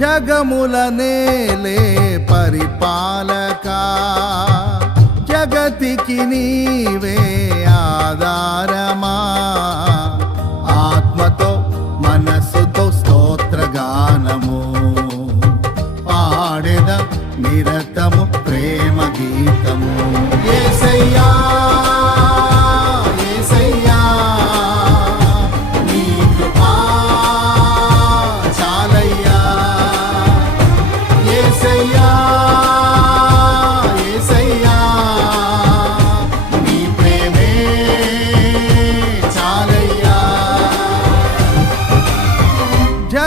జగముల పరిపాలక. జగతికి నీవే ఆధారమా. ఆత్మతో మనస్సుతో స్తోత్రగానము. పాడెద నిరతము ప్రేమ గీతము ఏ